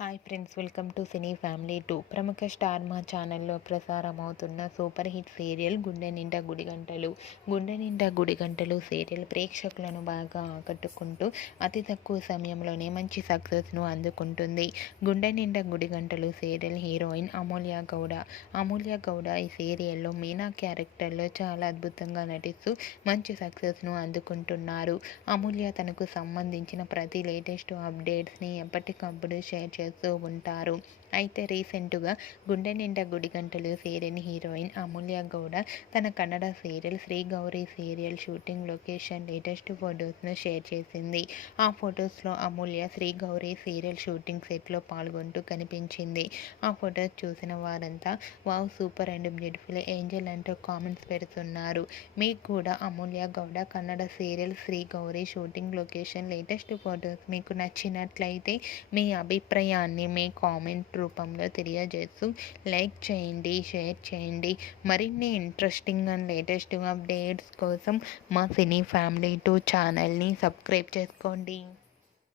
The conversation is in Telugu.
Hi friends, welcome to cine family 2. ప్రముఖ స్టార్ మా ఛానల్లో ప్రసారమవుతున్న సూపర్ హిట్ సీరియల్ గుండె నిండా గుడిగంటలు. గుండె నిండా గుడిగంటలు సీరియల్ ప్రేక్షకులను బాగా ఆకట్టుకుంటూ అతి తక్కువ సమయంలోనే మంచి సక్సెస్ను అందుకుంటుంది. గుండె నిండా గుడిగంటలు సీరియల్ హీరోయిన్ అమూల్య గౌడ. అమూల్య గౌడ ఈ సీరియల్లో మీనా క్యారెక్టర్లో చాలా అద్భుతంగా నటిస్తూ మంచి సక్సెస్ను అందుకుంటున్నారు. అమూల్య తనకు సంబంధించిన ప్రతి లేటెస్ట్ అప్డేట్స్ని ఎప్పటికప్పుడు షేర్ చేస్తూ ఉంటారు. అయితే రీసెంట్గా గుండె నిండా గుడిగంటలు సీరియల్ హీరోయిన్ అమూల్య గౌడ తన Kannada serial Shri Gauri serial shooting location latest ఫొటోస్ను షేర్ చేసింది. ఆ ఫొటోస్లో అమూల్య శ్రీ గౌరీ సీరియల్ షూటింగ్ సెట్లో పాల్గొంటూ కనిపించింది. ఆ ఫొటోస్ చూసిన వారంతా wow, super and beautiful angel అంటూ కామెంట్స్ పెడుతున్నారు. మీకు కూడా Amulya Gowda Kannada serial Shri Gauri shooting location latest photos మీకు నచ్చినట్లయితే మీ అభిప్రాయాన్ని మీ కామెంట్ రూపంలో తెలియజేస్తూ లైక్ చేయండి, షేర్ చేయండి. మరిన్ని ఇంట్రెస్టింగ్ అండ్ లేటెస్ట్ అప్డేట్స్ కోసం మా సినీ ఫ్యామిలీ 2 ఛానల్ని సబ్స్క్రైబ్ చేసుకోండి.